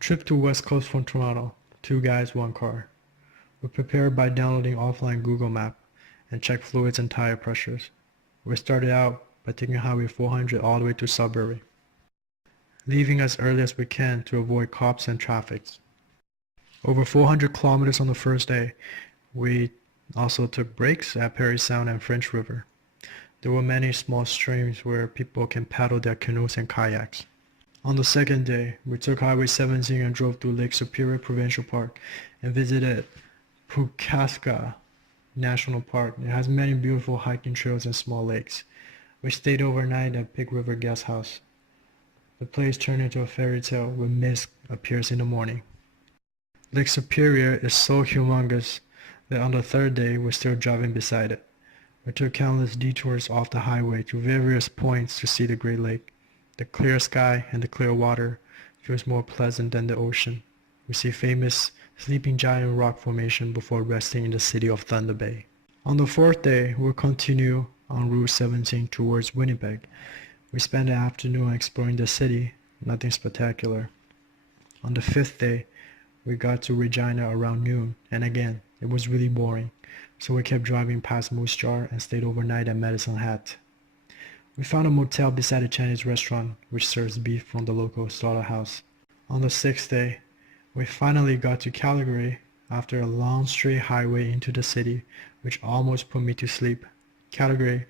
Trip to West Coast from Toronto. 2 guys, 1 car. We prepared by downloading offline Google Map and checked fluids and tire pressures. We started out by taking Highway 400 all the way to Sudbury, leaving as early as we can to avoid cops and traffic. Over 400 kilometers on the first day. We also took breaks at Perry Sound and French River. There were many small streams where people can paddle their canoes and kayaks. On the second day, we took Highway 17 and drove through Lake Superior Provincial Park and visited Pukasca National Park. It has many beautiful hiking trails and small lakes. We stayed overnight at Pig River Guest House. The place turned into a fairy tale when mist appears in the morning. Lake Superior is so humongous that on the third day we're still driving beside it. We took countless detours off the highway to various points to see the Great Lake. The clear sky and the clear water feels more pleasant than the ocean. We see famous Sleeping Giant rock formation before resting in the city of Thunder Bay. On the fourth day, we'll continue on Route 17 towards Winnipeg. We spent the afternoon exploring the city, nothing spectacular. On the fifth day, we got to Regina around noon, and again, it was really boring, so we kept driving past Moose Jar and stayed overnight at Medicine Hat. We found a motel beside a Chinese restaurant which serves beef from the local slaughterhouse. On the sixth day, we finally got to Calgary after a long straight highway into the city which almost put me to sleep. Calgary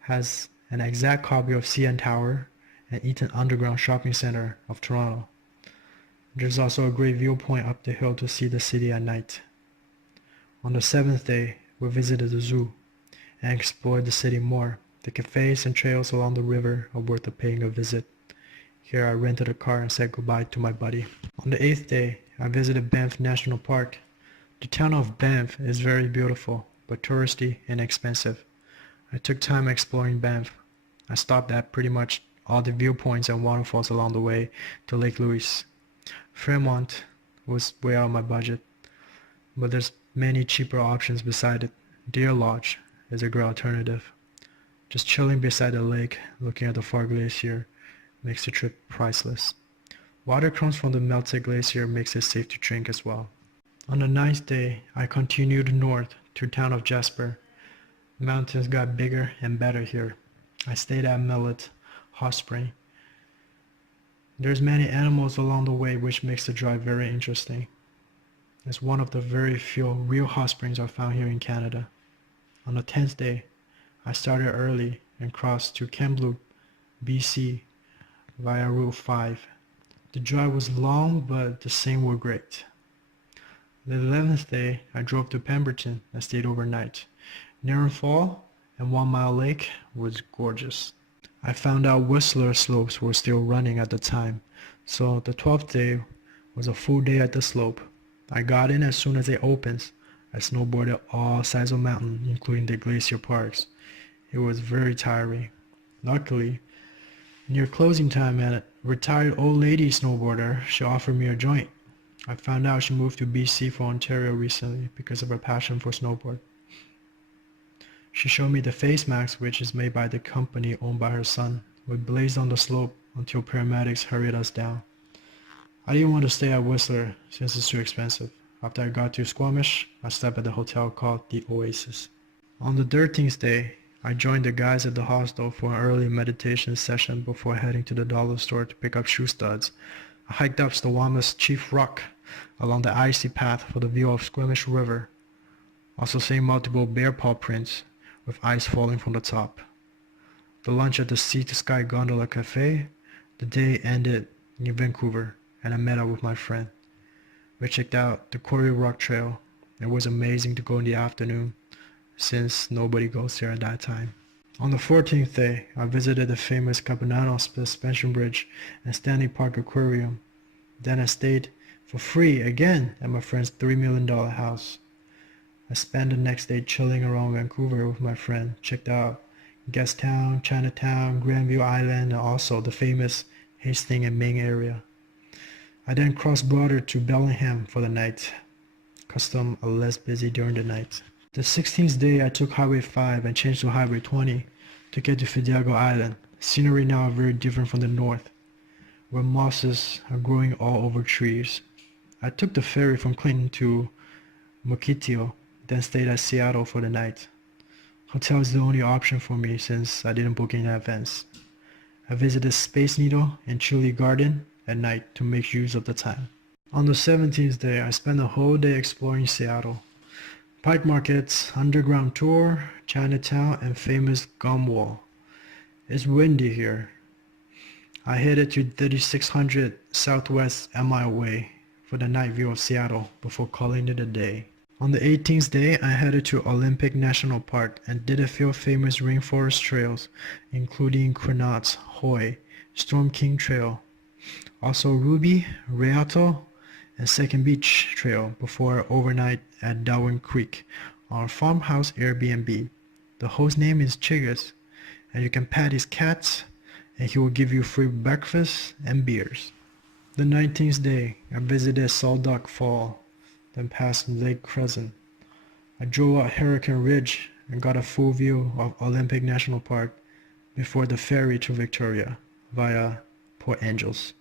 has an exact copy of CN Tower and Eaton Underground Shopping Center of Toronto. There's also a great viewpoint up the hill to see the city at night. On the seventh day, we visited the zoo and explored the city more. The cafes and trails along the river are worth paying a visit. Here I rented a car and said goodbye to my buddy. On the eighth day, I visited Banff National Park. The town of Banff is very beautiful, but touristy and expensive. I took time exploring Banff. I stopped at pretty much all the viewpoints and waterfalls along the way to Lake Louise. Fremont was way out of my budget, but there's many cheaper options beside it. Deer Lodge is a great alternative. Just chilling beside the lake, looking at the far glacier, makes the trip priceless. Water comes from the melted glacier, makes it safe to drink as well. On the ninth day, I continued north to town of Jasper. The mountains got bigger and better here. I stayed at Millet Hot Spring. There's many animals along the way which makes the drive very interesting. It's one of the very few real hot springs are found here in Canada. On the 10th day, I started early and crossed to Kamloops, BC via Route 5. The drive was long, but the scenes were great. The 11th day, I drove to Pemberton and stayed overnight. Narren Fall and 1 Mile Lake was gorgeous. I found out Whistler slopes were still running at the time, so the 12th day was a full day at the slope. I got in as soon as it opens. I snowboarded all sides of the mountain, including the glacier parks. It was very tiring. Luckily, near closing time, a retired old lady snowboarder, she offered me a joint. I found out she moved to BC from Ontario recently because of her passion for snowboard. She showed me the face mask, which is made by the company owned by her son. We blazed on the slope until paramedics hurried us down. I didn't want to stay at Whistler since it's too expensive. After I got to Squamish, I slept at the hotel called the Oasis. On the 13th day, I joined the guys at the hostel for an early meditation session before heading to the dollar store to pick up shoe studs. I hiked up Snoqualmie's Chief Rock along the icy path for the view of Squamish River, also seeing multiple bear paw prints with ice falling from the top. The lunch at the Sea to Sky Gondola Cafe. The day ended in Vancouver and I met up with my friend. We checked out the Quarry Rock Trail. It was amazing to go in the afternoon since nobody goes there at that time. On the 14th day, I visited the famous Cabanano Suspension Bridge and Stanley Park Aquarium. Then I stayed for free again at my friend's $3 million house. I spent the next day chilling around Vancouver with my friend, checked out Gastown, Chinatown, Grandview Island, and also the famous Hastings and Main area. I then crossed border to Bellingham for the night. Custom are less busy during the night. The 16th day, I took Highway 5 and changed to Highway 20 to get to Fidalgo Island. Scenery now are very different from the north. where mosses are growing all over trees. I took the ferry from Clinton to Mukilteo, then stayed at Seattle for the night. Hotel is the only option for me since I didn't book in advance. I visited Space Needle and Chili Garden at night to make use of the time. On the 17th day, I spent a whole day exploring Seattle. Pike Market's underground tour, Chinatown, and famous gum wall. It's windy here. I headed to 3600 Southwest Mile Way for the night view of Seattle before calling it a day. On the 18th day, I headed to Olympic National Park and did a few famous rainforest trails, including Quinats, Hoy, Storm King Trail, also Ruby, Rialto, and Second Beach Trail before overnight at Darwin Creek, our farmhouse Airbnb. The host name is Chiggers, and you can pet his cats, and he will give you free breakfast and beers. The 19th day, I visited Salt Duck Fall, then passed Lake Crescent. I drove up Hurricane Ridge and got a full view of Olympic National Park before the ferry to Victoria via Port Angeles.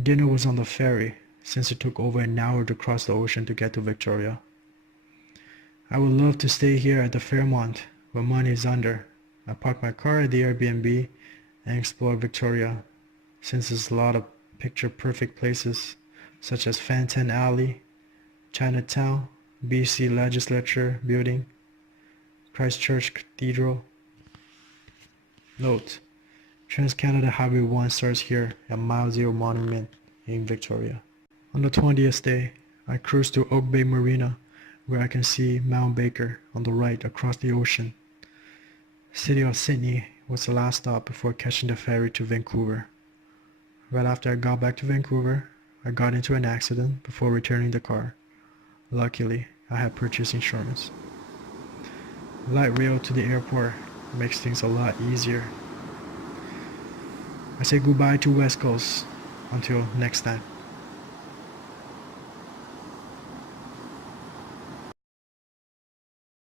Dinner was on the ferry since it took over an hour to cross the ocean to get to Victoria. I would love to stay here at the Fairmont, but money is under. I parked my car at the Airbnb and explored Victoria, since there's a lot of picture-perfect places such as Fantan Alley, Chinatown, BC Legislature Building, Christchurch Cathedral. Note: Trans-Canada Highway 1 starts here at Mile Zero Monument in Victoria. On the 20th day, I cruised to Oak Bay Marina, where I can see Mount Baker on the right across the ocean. City of Sydney was the last stop before catching the ferry to Vancouver. Right after I got back to Vancouver, I got into an accident before returning the car. Luckily, I had purchased insurance. Light rail to the airport makes things a lot easier. I say goodbye to West Coast until next time.